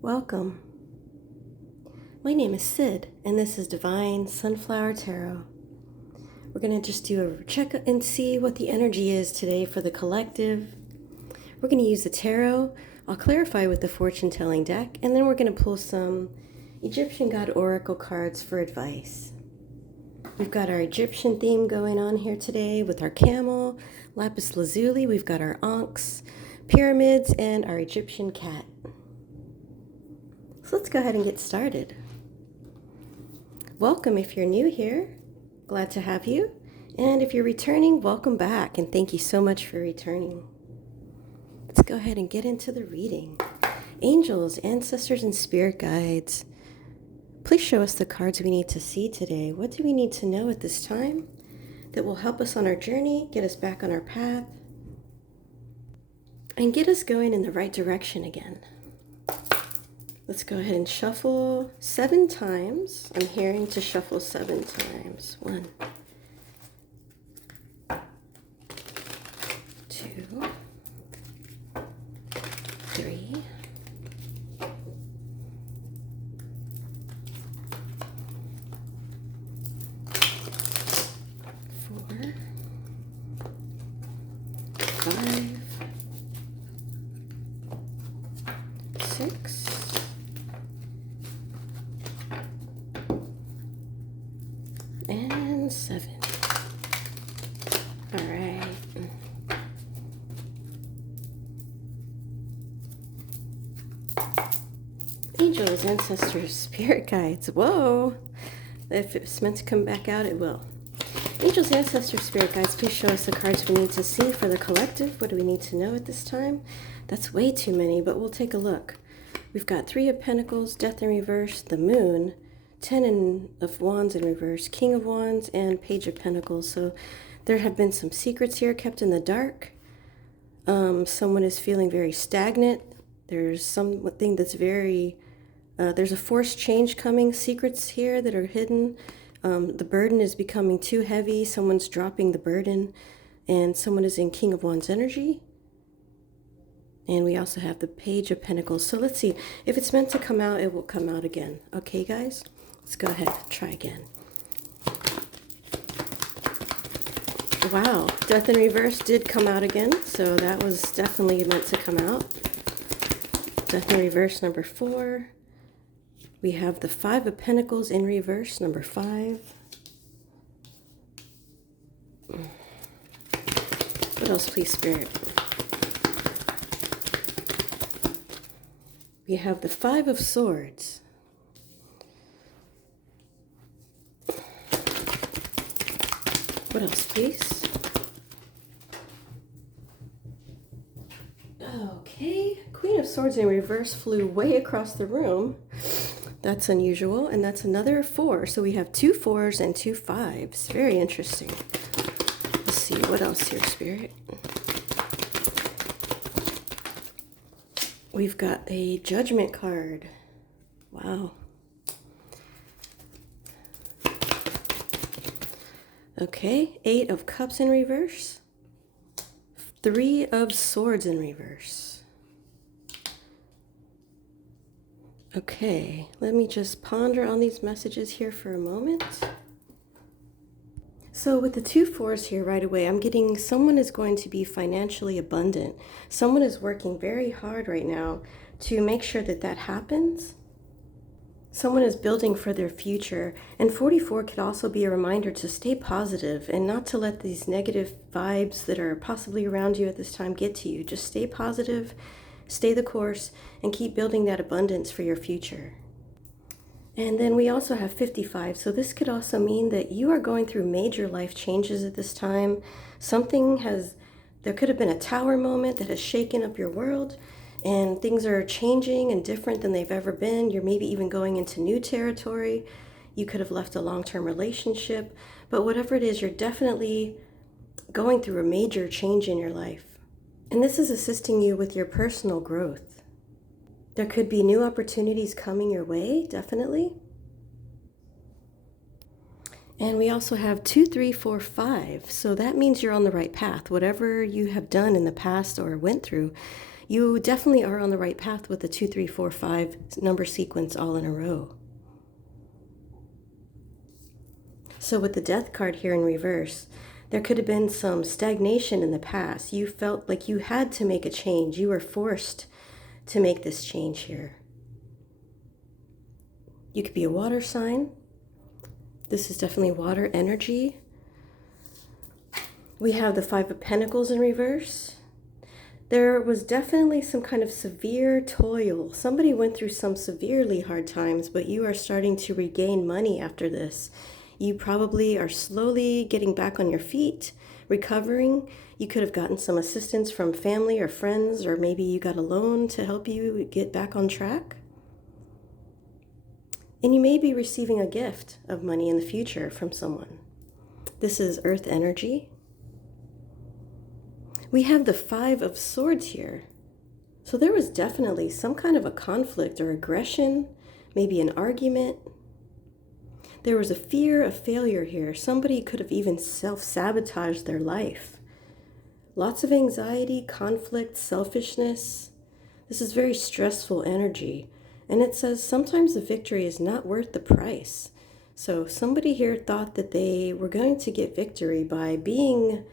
Welcome. My name is Sid, and this is Divine Sunflower Tarot. We're going to just do a check and see what the energy is today for the collective. We're going to use the tarot. I'll clarify with the fortune-telling deck, and then we're going to pull some Egyptian God Oracle cards for advice. We've got our Egyptian theme going on here today with our camel, lapis lazuli. We've got our ankhs, pyramids, and our Egyptian cat. So let's go ahead and get started. Welcome if you're new here. Glad to have you. And if you're returning, welcome back, and thank you so much for returning. Let's go ahead and get into the reading. Angels, ancestors, and spirit guides, please show us the cards we need to see today. What do we need to know at this time that will help us on our journey, get us back on our path, and get us going in the right direction again? Let's go ahead and shuffle 7 times. I'm hearing to shuffle 7 times. 1, 2, 3, 4, 5, 6, and 7. All right. Angels, ancestors, spirit guides. Whoa. If it's meant to come back out, it will. Angels, ancestors, spirit guides, please show us the cards we need to see for the collective. What do we need to know at this time? That's way too many, but we'll take a look. We've got 3 of Pentacles, Death in reverse, the Moon, 10 of Wands in reverse, King of Wands, and Page of Pentacles. So there have been some secrets here kept in the dark. Someone is feeling very stagnant. There's something that's there's a forced change coming. Secrets here that are hidden. The burden is becoming too heavy. Someone's dropping the burden, and someone is in King of Wands energy. And we also have the Page of Pentacles. So let's see. If it's meant to come out, it will come out again. Okay, guys? Let's go ahead and try again. Wow. Death in reverse did come out again. So that was definitely meant to come out. Death in reverse, number 4. We have the 5 of Pentacles in reverse, number 5. What else, please, Spirit? We have the 5 of Swords. What else, please? Okay, Queen of Swords in reverse flew way across the room. That's unusual, and that's another 4. So we have 2 4s and 2 5s. Very interesting. Let's see, what else here, Spirit? We've got a Judgment card. Wow. Okay, 8 of Cups in reverse. 3 of Swords in reverse. Okay, let me just ponder on these messages here for a moment. So with the 2 4s here right away, I'm getting someone is going to be financially abundant. Someone is working very hard right now to make sure that that happens. Someone is building for their future. And 44 could also be a reminder to stay positive and not to let these negative vibes that are possibly around you at this time get to you. Just stay positive, stay the course, and keep building that abundance for your future. And then we also have 55. So this could also mean that you are going through major life changes at this time. There could have been a tower moment that has shaken up your world, and things are changing and different than they've ever been. You're maybe even going into new territory. You could have left a long-term relationship, but whatever it is, you're definitely going through a major change in your life. And this is assisting you with your personal growth. There could be new opportunities coming your way, definitely. And we also have 2, 3, 4, 5. So that means you're on the right path. Whatever you have done in the past or went through, You definitely are on the right path with the 2, 3, 4, 5 number sequence all in a row. So with the Death card here in reverse, there could have been some stagnation in the past. You felt like you had to make a change. You were forced to make this change here. You could be a water sign. This is definitely water energy. We have the 5 of Pentacles in reverse. There was definitely some kind of severe toil. Somebody went through some severely hard times, but you are starting to regain money after this. You probably are slowly getting back on your feet, recovering. You could have gotten some assistance from family or friends, or maybe you got a loan to help you get back on track. And you may be receiving a gift of money in the future from someone. This is Earth energy. We have the 5 of Swords here. So there was definitely some kind of a conflict or aggression, maybe an argument. There was a fear of failure here. Somebody could have even self-sabotaged their life. Lots of anxiety, conflict, selfishness. This is very stressful energy. And it says sometimes the victory is not worth the price. So somebody here thought that they were going to get victory by being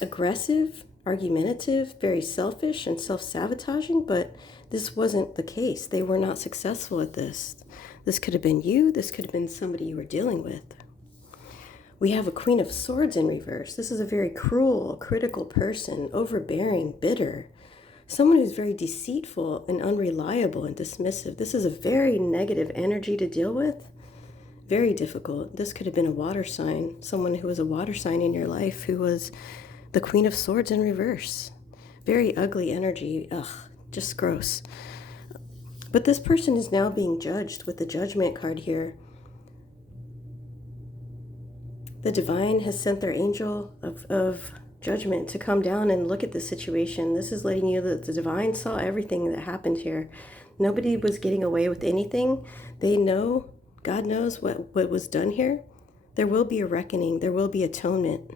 aggressive, argumentative, very selfish, and self-sabotaging, but this wasn't the case. They were not successful at this. This could have been you. This could have been somebody you were dealing with. We have a Queen of Swords in reverse. This is a very cruel, critical person, overbearing, bitter. Someone who's very deceitful and unreliable and dismissive. This is a very negative energy to deal with. Very difficult. This could have been a water sign. Someone who was a water sign in your life who was the Queen of Swords in reverse. Very ugly energy. Ugh, just gross. But this person is now being judged with the Judgment card here. The Divine has sent their angel of judgment to come down and look at the situation. This is letting you know that the Divine saw everything that happened here. Nobody was getting away with anything. They know, God knows what was done here. There will be a reckoning. There will be atonement.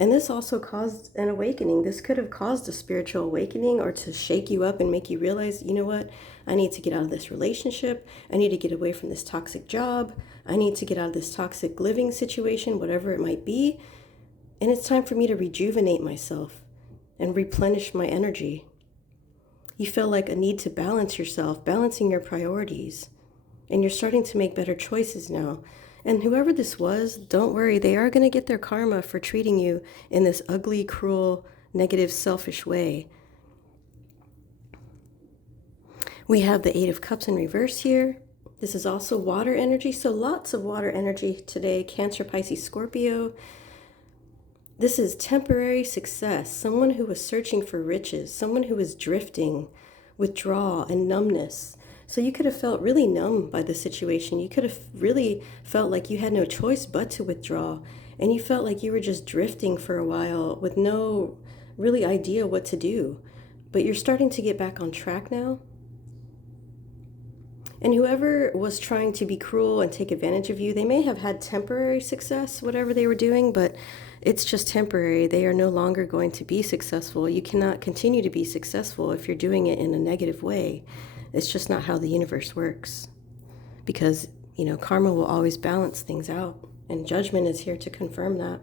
And this also caused an awakening. This could have caused a spiritual awakening or to shake you up and make you realize, you know what? I need to get out of this relationship. I need to get away from this toxic job. I need to get out of this toxic living situation, whatever it might be. And it's time for me to rejuvenate myself and replenish my energy. You feel like a need to balance yourself, balancing your priorities. And you're starting to make better choices now. And whoever this was, don't worry, they are going to get their karma for treating you in this ugly, cruel, negative, selfish way. We have the 8 of Cups in reverse here. This is also water energy, so lots of water energy today. Cancer, Pisces, Scorpio. This is temporary success. Someone who was searching for riches, someone who was drifting, withdrawal, and numbness. So you could have felt really numb by the situation. You could have really felt like you had no choice but to withdraw. And you felt like you were just drifting for a while with no really idea what to do. But you're starting to get back on track now. And whoever was trying to be cruel and take advantage of you, they may have had temporary success, whatever they were doing, but it's just temporary. They are no longer going to be successful. You cannot continue to be successful if you're doing it in a negative way. It's just not how the universe works. Because, karma will always balance things out. And judgment is here to confirm that.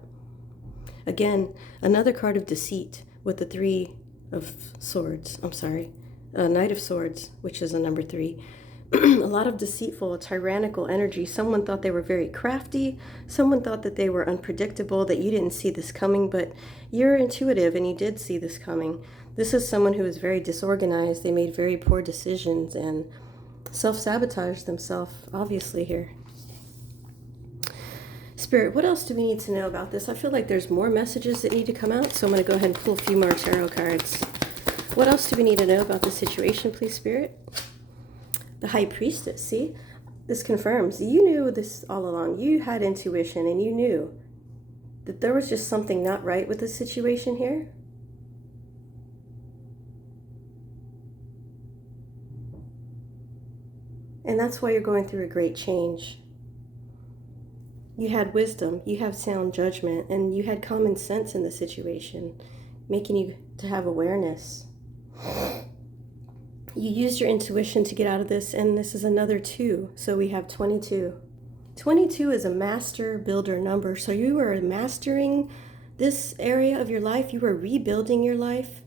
Again, another card of deceit with the 3 of Swords. Knight of Swords, which is a number 3. A lot of deceitful, tyrannical energy. Someone thought they were very crafty. Someone thought that they were unpredictable, that you didn't see this coming, but you're intuitive and you did see this coming. This is someone who is very disorganized. They made very poor decisions and self-sabotaged themselves, obviously, here. Spirit, what else do we need to know about this? I feel like there's more messages that need to come out, so I'm going to go ahead and pull a few more tarot cards. What else do we need to know about this situation, please, Spirit? The High Priestess, see? This confirms. You knew this all along. You had intuition and you knew that there was just something not right with the situation here. And that's why you're going through a great change. You had wisdom, you have sound judgment, and you had common sense in the situation, making you to have awareness. You used your intuition to get out of this, and this is another 2. So we have 22. 22 is a master builder number. So you are mastering this area of your life. You are rebuilding your life.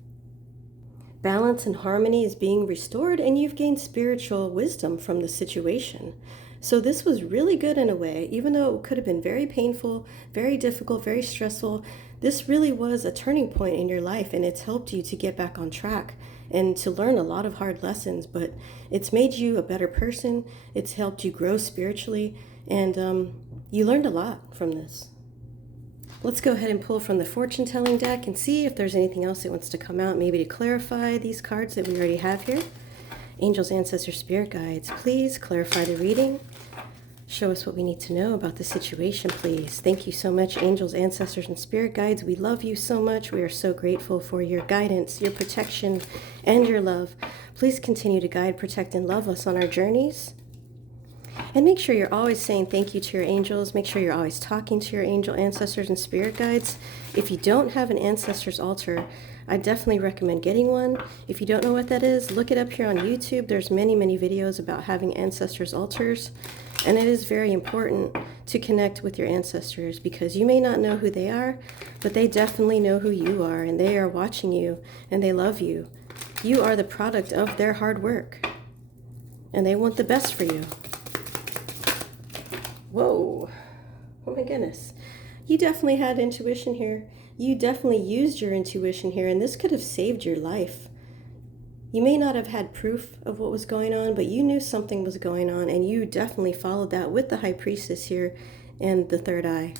Balance and harmony is being restored, and you've gained spiritual wisdom from the situation. So this was really good in a way, even though it could have been very painful, very difficult, very stressful. This really was a turning point in your life, and it's helped you to get back on track and to learn a lot of hard lessons, but it's made you a better person. It's helped you grow spiritually, and you learned a lot from this. Let's go ahead and pull from the fortune telling deck and see if there's anything else that wants to come out, maybe to clarify these cards that we already have here. Angels, ancestors, spirit guides, please clarify the reading. Show us what we need to know about the situation, please. Thank you so much, angels, ancestors, and spirit guides. We love you so much. We are so grateful for your guidance, your protection, and your love. Please continue to guide, protect, and love us on our journeys. And make sure you're always saying thank you to your angels. Make sure you're always talking to your angel, ancestors, and spirit guides. If you don't have an ancestors altar, I definitely recommend getting one. If you don't know what that is, look it up here on YouTube. There's many, many videos about having ancestors altars. And it is very important to connect with your ancestors because you may not know who they are, but they definitely know who you are, and they are watching you, and they love you. You are the product of their hard work, and they want the best for you. Whoa. Oh my goodness. You definitely had intuition here. You definitely used your intuition here, and this could have saved your life. You may not have had proof of what was going on, but you knew something was going on, and you definitely followed that with the High Priestess here and the third eye.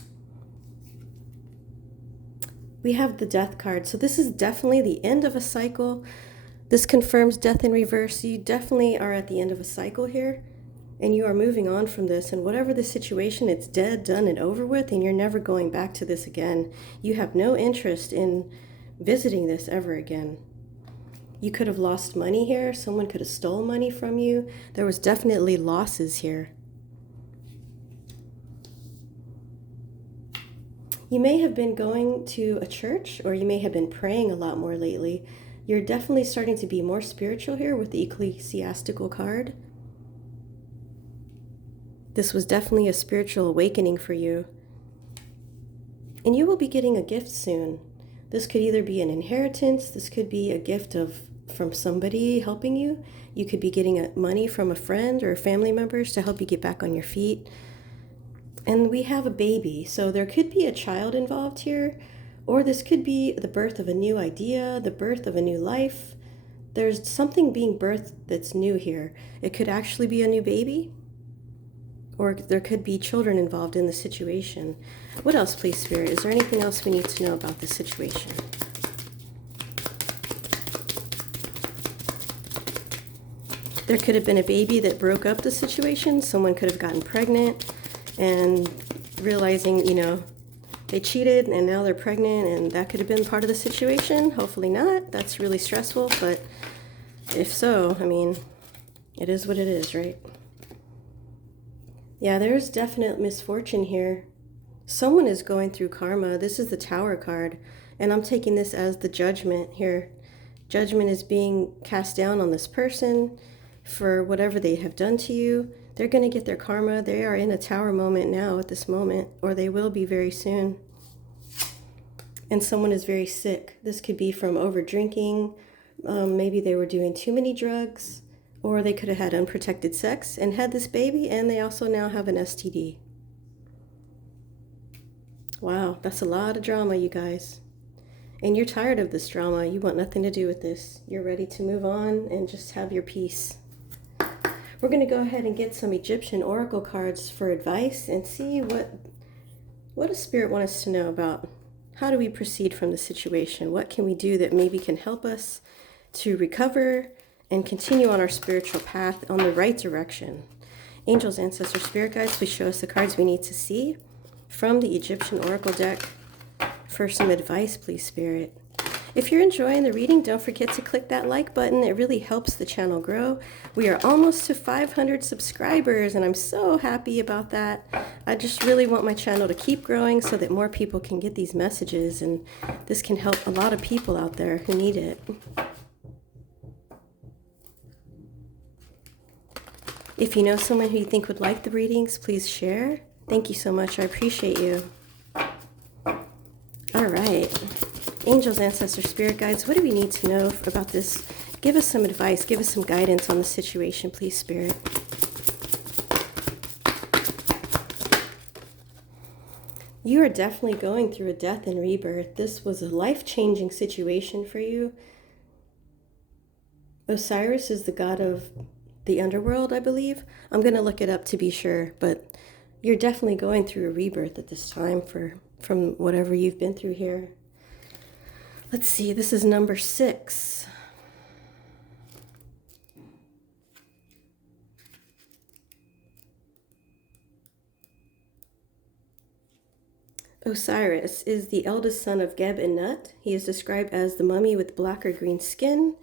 We have the Death card. So this is definitely the end of a cycle. This confirms death in reverse. You definitely are at the end of a cycle here, and you are moving on from this. And whatever the situation, it's dead, done, and over with, and you're never going back to this again. You have no interest in visiting this ever again. You could have lost money here. Someone could have stole money from you. There was definitely losses here. You may have been going to a church, or you may have been praying a lot more lately. You're definitely starting to be more spiritual here with the ecclesiastical card. This was definitely a spiritual awakening for you. And you will be getting a gift soon. This could either be an inheritance. This could be a gift from somebody helping you. You could be getting money from a friend or family members to help you get back on your feet. And we have a baby, so there could be a child involved here, or this could be the birth of a new idea, the birth of a new life. There's something being birthed that's new here. It could actually be a new baby, or there could be children involved in the situation. What else, please, Spirit? Is there anything else we need to know about this situation? There could have been a baby that broke up the situation. Someone could have gotten pregnant and realizing, they cheated and now they're pregnant, and that could have been part of the situation. Hopefully not. That's really stressful, but if so, it is what it is, right? Yeah, there's definite misfortune here. Someone is going through karma. This is the Tower card, and I'm taking this as the judgment here. Judgment is being cast down on this person for whatever they have done to you. They're going to get their karma. They are in a Tower moment now at this moment, or they will be very soon. And someone is very sick. This could be from over drinking. Maybe they were doing too many drugs, or they could have had unprotected sex and had this baby, and they also now have an STD. Wow, that's a lot of drama, you guys. And you're tired of this drama. You want nothing to do with this. You're ready to move on and just have your peace. We're going to go ahead and get some Egyptian oracle cards for advice and see what does Spirit want us to know about. How do we proceed from the situation? What can we do that maybe can help us to recover and continue on our spiritual path on the right direction? Angels, ancestors, spirit guides, please show us the cards we need to see from the Egyptian oracle deck for some advice, please, Spirit. If you're enjoying the reading, don't forget to click that like button. It really helps the channel grow. We are almost to 500 subscribers, and I'm so happy about that. I just really want my channel to keep growing so that more people can get these messages, and this can help a lot of people out there who need it. If you know someone who you think would like the readings, please share. Thank you so much. I appreciate you. All right. Angels, ancestors, spirit guides, what do we need to know about this? Give us some advice. Give us some guidance on the situation, please, Spirit. You are definitely going through a death and rebirth. This was a life-changing situation for you. Osiris is the god of the underworld, I believe. I'm going to look it up to be sure, but you're definitely going through a rebirth at this time from whatever you've been through here. Let's see, this is number 6. Osiris is the eldest son of Geb and Nut. He is described as the mummy with black or green skin,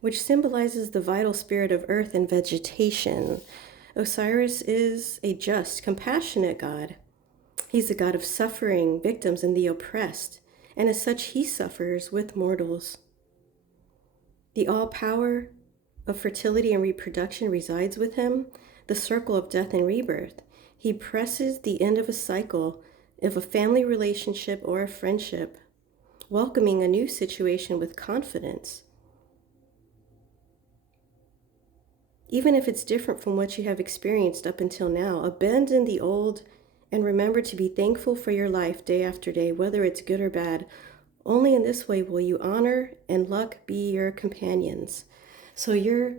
which symbolizes the vital spirit of earth and vegetation. Osiris is a just, compassionate god. He's the god of suffering, victims, and the oppressed, and as such, he suffers with mortals. The all-power of fertility and reproduction resides with him, the circle of death and rebirth. He presses the end of a cycle of a family relationship or a friendship, welcoming a new situation with confidence. Even if it's different from what you have experienced up until now, abandon the old and remember to be thankful for your life day after day, whether it's good or bad. Only in this way will you honor and luck be your companions. So you're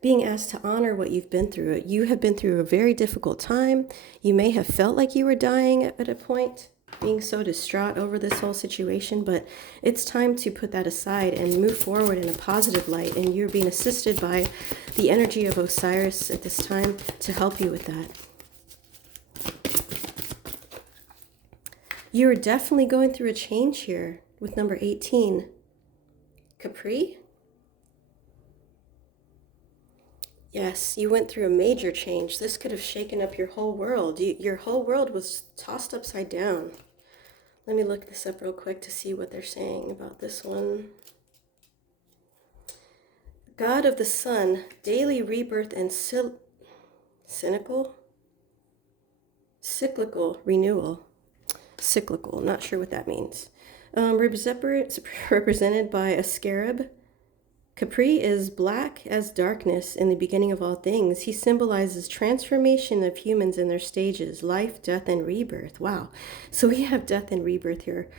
being asked to honor what you've been through. You have been through a very difficult time. You may have felt like you were dying at a point, being so distraught over this whole situation, but it's time to put that aside and move forward in a positive light. And you're being assisted by the energy of Osiris at this time to help you with that. You're definitely going through a change here with number 18. Capri? Yes, you went through a major change. This could have shaken up your whole world. Your whole world was tossed upside down. Let me look this up real quick to see what they're saying about this one. God of the sun, daily rebirth and cyclical renewal. Cyclical, not sure what that means. Represented by a scarab. Capri is black as darkness in the beginning of all things. He symbolizes transformation of humans in their stages, life, death, and rebirth. Wow. So we have death and rebirth here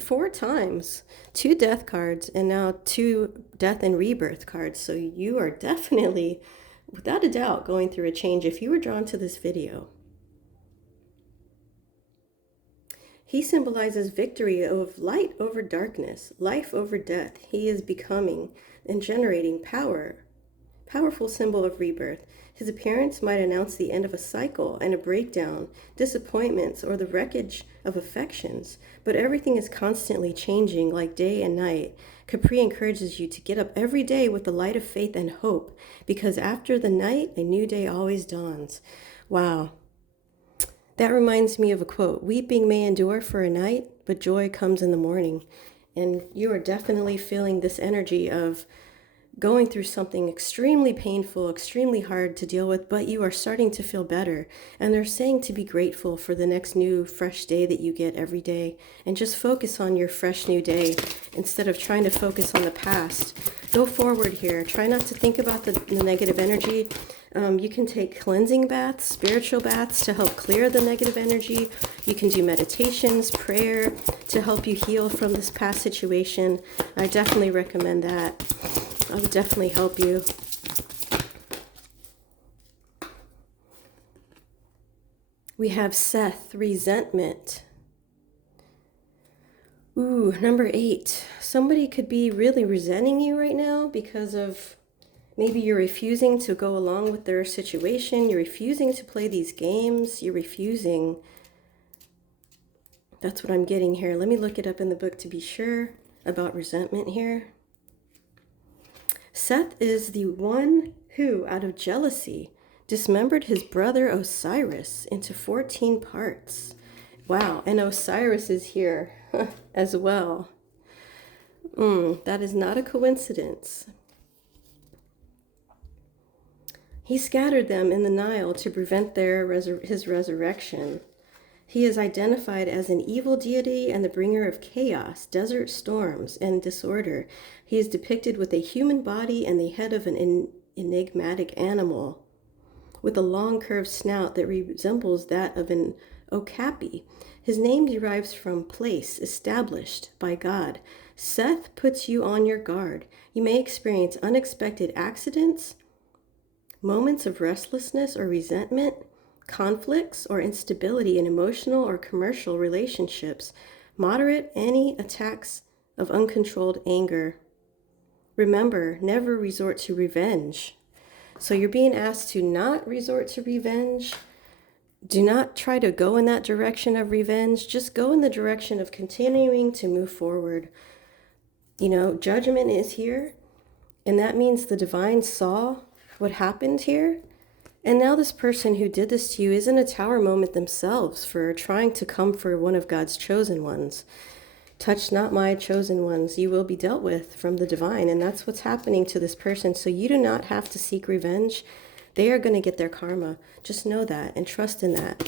4 times. 2 death cards and now 2 death and rebirth cards. So you are definitely, without a doubt, going through a change if you were drawn to this video. He symbolizes victory of light over darkness, life over death. He is becoming and generating power. Powerful symbol of rebirth. His appearance might announce the end of a cycle and a breakdown, disappointments, or the wreckage of affections. But everything is constantly changing like day and night. Capri encourages you to get up every day with the light of faith and hope, because after the night, a new day always dawns. Wow. That reminds me of a quote, weeping may endure for a night, but joy comes in the morning. And you are definitely feeling this energy of going through something extremely painful, extremely hard to deal with, but you are starting to feel better. And they're saying to be grateful for the next new fresh day that you get every day, and just focus on your fresh new day instead of trying to focus on the past. Go forward here. Try not to think about the negative energy. You can take cleansing baths, spiritual baths to help clear the negative energy. You can do meditations, prayer to help you heal from this past situation. I definitely recommend that. I would definitely help you. We have Seth, resentment. Ooh, number 8. Somebody could be really resenting you right now because of maybe you're refusing to go along with their situation. You're refusing to play these games. You're refusing. That's what I'm getting here. Let me look it up in the book to be sure about resentment here. Seth is the one who, out of jealousy, dismembered his brother Osiris into 14 parts. Wow, and Osiris is here as well. That is not a coincidence. He scattered them in the Nile to prevent his resurrection. He is identified as an evil deity and the bringer of chaos, desert storms, and disorder. He is depicted with a human body and the head of an enigmatic animal, with a long curved snout that resembles that of an okapi. His name derives from place, established by God. Seth puts you on your guard. You may experience unexpected accidents, moments of restlessness or resentment, conflicts or instability in emotional or commercial relationships, moderate any attacks of uncontrolled anger. Remember, never resort to revenge. So you're being asked to not resort to revenge. Do not try to go in that direction of revenge. Just go in the direction of continuing to move forward. Judgment is here, and that means the divine saw what happened here. And now this person who did this to you is in a tower moment themselves for trying to come for one of God's chosen ones. Touch not my chosen ones, you will be dealt with from the divine. And that's what's happening to this person. So you do not have to seek revenge. They are going to get their karma. Just know that and trust in that.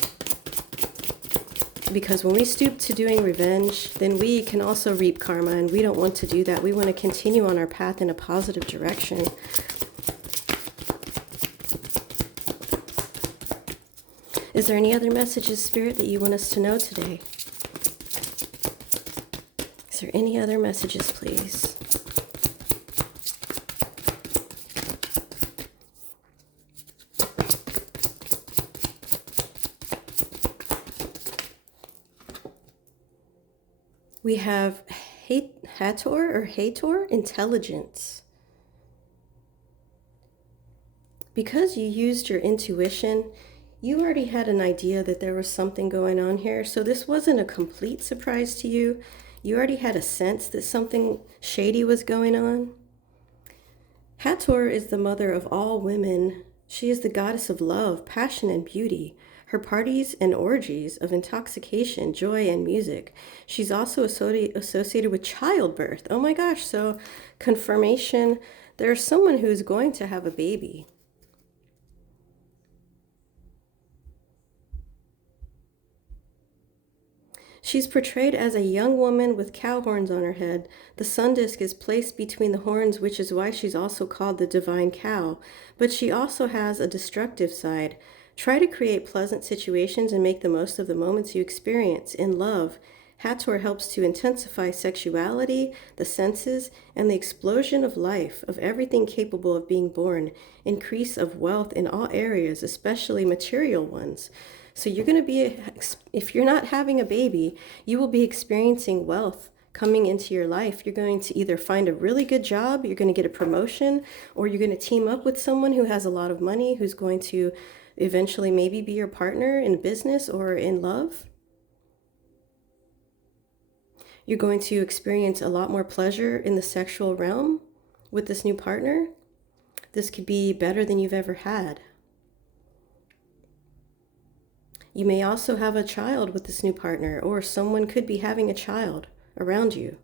Because when we stoop to doing revenge, then we can also reap karma, and we don't want to do that. We want to continue on our path in a positive direction. Is there any other messages, Spirit, that you want us to know today? Is there any other messages, please? We have Hator, intelligence. Because you used your intuition, you already had an idea that there was something going on here. So this wasn't a complete surprise to you. You already had a sense that something shady was going on. Hathor is the mother of all women. She is the goddess of love, passion, and beauty. Her parties and orgies of intoxication, joy, and music. She's also associated with childbirth. Oh my gosh, so confirmation. There's someone who's going to have a baby. She's portrayed as a young woman with cow horns on her head. The sun disk is placed between the horns, which is why she's also called the divine cow. But she also has a destructive side. Try to create pleasant situations and make the most of the moments you experience. In love, Hathor helps to intensify sexuality, the senses, and the explosion of life, of everything capable of being born, increase of wealth in all areas, especially material ones. So you're going to be, if you're not having a baby, you will be experiencing wealth coming into your life. You're going to either find a really good job, you're going to get a promotion, or you're going to team up with someone who has a lot of money, who's going to eventually maybe be your partner in business or in love. You're going to experience a lot more pleasure in the sexual realm with this new partner. This could be better than you've ever had. You may also have a child with this new partner, or someone could be having a child around you.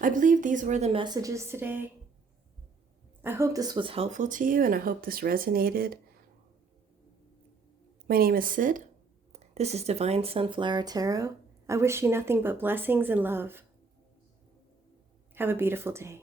I believe these were the messages today. I hope this was helpful to you, and I hope this resonated. My name is Sid. This is Divine Sunflower Tarot. I wish you nothing but blessings and love. Have a beautiful day.